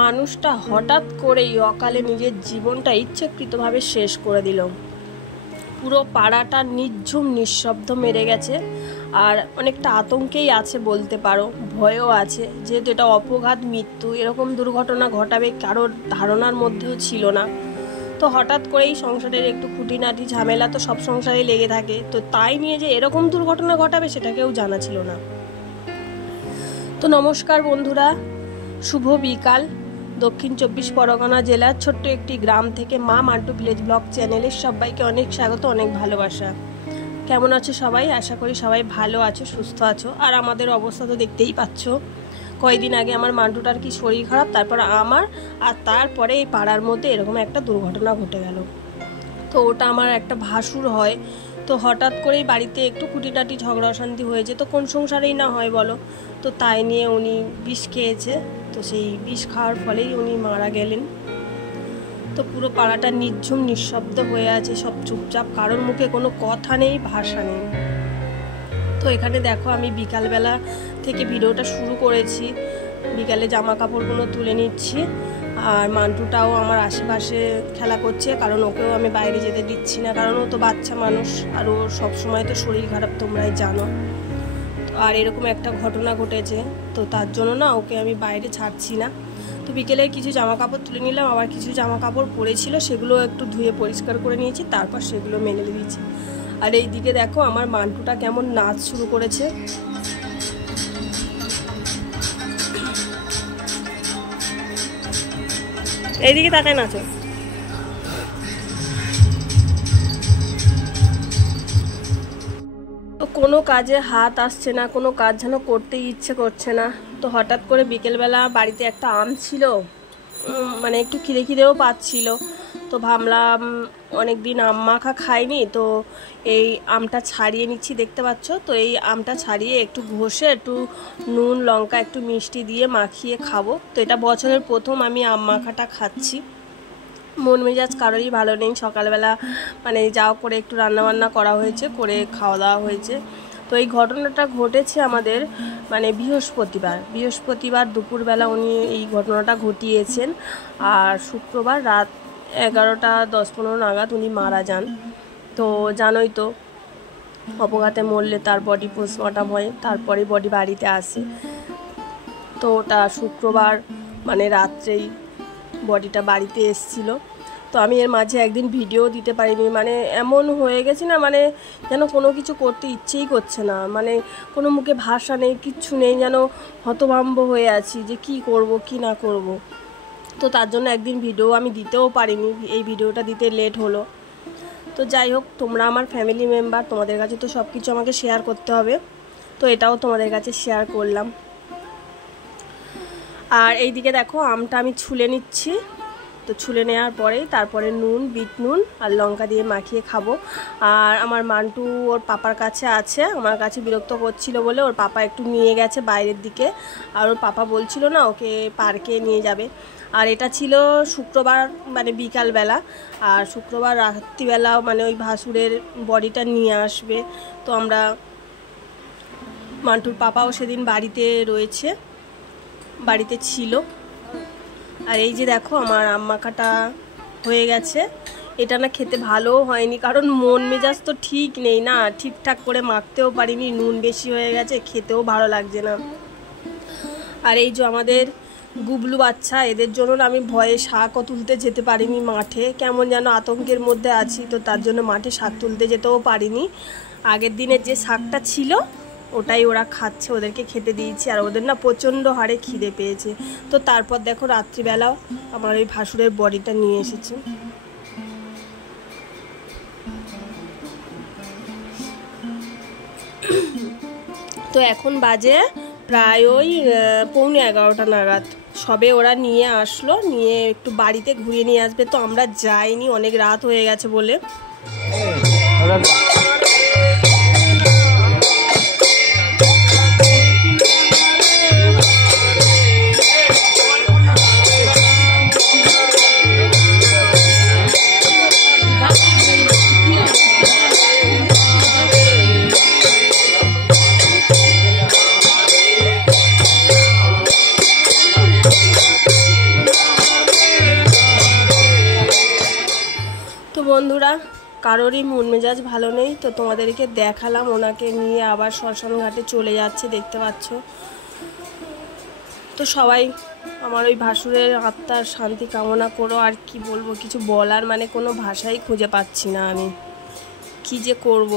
মানুষটা হঠাৎ করেই অকালে নিজের জীবনটা ইচ্ছাকৃতভাবে শেষ করে দিল। পুরো পাড়াটা নিঝুম নিঃশব্দ মেরে গেছে, আর অনেকটা আতঙ্কেই আছে বলতে পারো, ভয়ও আছে, যেহেতু এটা অপঘাত মৃত্যু, এরকম দুর্ঘটনা ঘটাবে কারোর ধারণার মধ্যেও ছিল না। তো হঠাৎ করেই সংসারের একটু খুঁটিনাটি ঝামেলা তো সব সংসারেই লেগে থাকে, তো তাই নিয়ে যে এরকম দুর্ঘটনা ঘটাবে সেটা কেউ জানা ছিল না। তো নমস্কার বন্ধুরা, শুভ বিকাল। দক্ষিণ 24 পরগনা জেলার ছোট্ট একটি গ্রাম থেকে মা মান্টু ভিলেজ ব্লগ চ্যানেলের সবাইকে অনেক স্বাগত, অনেক ভালোবাসা। কেমন আছো সবাই? আশা করি সবাই ভালো আছো, সুস্থ আছো। আর আমাদের অবস্থা তো দেখতেই পাচ্ছ, কয়েকদিন আগে আমার মান্টুটার কি শরীর খারাপ, তারপর আমার, আর তারপরে এই পাড়ার মধ্যে এরকম একটা দুর্ঘটনা ঘটে গেল। তো ওটা আমার একটা ভাসুর হয়, তো হঠাৎ করেই বাড়িতে একটু খুঁটিনাটি ঝগড়া অশান্তি হয়েছে, তো কোন সংসারেই না হয় বলো। তো তাই নিয়ে উনি বিষ খেয়েছে, তো সেই বিষ খাওয়ার ফলেই উনি মারা গেলেন। তো পুরো পাড়াটা নিঝুম নিঃশব্দ হয়ে আছে, সব চুপচাপ, কারোর মুখে কোনো কথা নেই, ভাষা নেই। তো এখানে দেখো আমি বিকালবেলা থেকে ভিডিওটা শুরু করেছি, বিকালে জামা কাপড়গুলো তুলে নিচ্ছি, আর মান্টুটাও আমার আশেপাশে খেলা করছে, কারণ ওকেও আমি বাইরে যেতে দিচ্ছি না, কারণ ও তো বাচ্চা মানুষ, আর ওর সবসময় তো শরীর খারাপ, তোমরাই জানো। আর এরকম একটা ঘটনা ঘটেছে, তো তার জন্য না ওকে আমি বাইরে ছাড়ছি না। তো বিকেলে কিছু জামা কাপড় তুলে নিলাম, আবার কিছু জামা কাপড় পরেছিল সেগুলো একটু ধুয়ে পরিষ্কার করে নিয়েছি, তারপর সেগুলো মেলে দিয়েছি। আর এই দিকে দেখো আমার মান্টুটা কেমন নাচ শুরু করেছে। এইদিকে তাকায় নাচো। তো কোনো কাজে হাত আসছে না, কোনো কাজ যেন করতে ইচ্ছে করছে না। তো হঠাৎ করে বিকেলবেলা বাড়িতে একটা আম ছিল, মানে একটু খিদে খিদেও পাচ্ছিল, তো ভাবলাম অনেক দিন আম মাখা খাইনি, তো এই আমটা ছাড়িয়ে নিচ্ছি, দেখতে পাচ্ছ। তো এই আমটা ছাড়িয়ে একটু ঘষে একটু নুন লঙ্কা একটু মিষ্টি দিয়ে মাখিয়ে খাবো। তো এটা বছরের প্রথম আমি আম মাখাটা খাচ্ছি। মন মেজাজ কারোরই ভালো নেই, সকালবেলা মানে যাও করে একটু রান্নাবান্না করা হয়েছে, করে খাওয়া দাওয়া হয়েছে। তো এই ঘটনাটা ঘটেছে আমাদের মানে বৃহস্পতিবার দুপুরবেলা উনি এই ঘটনাটা ঘটিয়েছেন, আর শুক্রবার রাত 11:10-15 নাগাদ উনি মারা যান। তো জানোই তো, অপঘাতে মরলে তার বডি পোস্টমর্টম হয়, তারপরে বডি বাড়িতে আসে। তো ওটা শুক্রবার মানে রাত্রেই বডিটা বাড়িতে এসেছিলো। তো আমি এর মাঝে একদিন ভিডিও দিতে পারিনি, মানে এমন হয়ে গেছে না, মানে যেন কোনো কিছু করতে ইচ্ছেই করছে না, মানে কোনো মুখে ভাষা নেই, কিচ্ছু নেই, যেন হতভম্ব হয়ে আছি যে কি করব কি না করব। তো তার জন্য একদিন ভিডিও আমি দিতেও পারিনি, এই ভিডিওটা দিতে লেট হলো। তো যাই হোক, তোমরা আমার ফ্যামিলি মেম্বার, তোমাদের কাছে তো সব কিছু আমাকে শেয়ার করতে হবে, তো এটাও তোমাদের কাছে শেয়ার করলাম। আর এইদিকে দেখো আমটা আমি ছুলে নিচ্ছি। তো ছুলে নেওয়ার পরেই তারপরে নুন, বিট নুন আর লঙ্কা দিয়ে মাখিয়ে খাবো। আর আমার মান্টু ওর পাপার কাছে আছে, আমার কাছে বিরক্ত করছিল বলে ওর পাপা একটু নিয়ে গেছে বাইরের দিকে, আর ওর পাপা বলছিল না ওকে পার্কে নিয়ে যাবে। আর এটা ছিল শুক্রবার মানে বিকালবেলা, আর শুক্রবার রাত্রিবেলা মানে ওই ভাসুরের বডিটা নিয়ে আসবে। তো আমরা মান্টুর পাপাও সেদিন বাড়িতে রয়েছে, বাড়িতে ছিল। আর এই যে দেখো আমার আম মাখাটা হয়ে গেছে, এটা না খেতে ভালোও হয়নি, কারণ মন মেজাজ তো ঠিক নেই না, ঠিকঠাক করে মাখতেও পারিনি, নুন বেশি হয়ে গেছে, খেতেও ভালো লাগছে না। আর এই যে আমাদের গুবলু বাচ্চা, এদের জন্য আমি ভয়ে শাকও তুলতে যেতে পারিনি মাঠে, কেমন যেন আতঙ্কের মধ্যে আছি, তো তার জন্য মাঠে শাক তুলতে যেতেও পারিনি। আগের দিনের যে শাকটা ছিল ওটাই ওরা খাচ্ছে, ওদেরকে খেতে দিয়েছি, আর ওদের না প্রচণ্ড হারে খিদে পেয়েছে। তো তারপর দেখো রাত্রিবেলাও আমার ওই ভাসুরের বডিটা নিয়ে এসেছে। তো এখন বাজে প্রায় ওই 11:15 নাগাদ, সবে ওরা নিয়ে আসলো, নিয়ে একটু বাড়িতে ঘুরিয়ে নিয়ে আসবে। তো আমরা যাইনি, অনেক রাত হয়ে গেছে বলে। কারোরই মন মেজাজ ভালো নেই, তো তোমাদেরকে দেখালাম। ওনাকে নিয়ে আবার শ্মশান ঘাটে চলে যাচ্ছে, দেখতে পাচ্ছ। তো সবাই আমার ওই ভাসুরের আত্মার শান্তি কামনা করো। আর কি বলবো, কিছু বলার মানে কোনো ভাষাই খুঁজে পাচ্ছি না আমি, কি যে করব।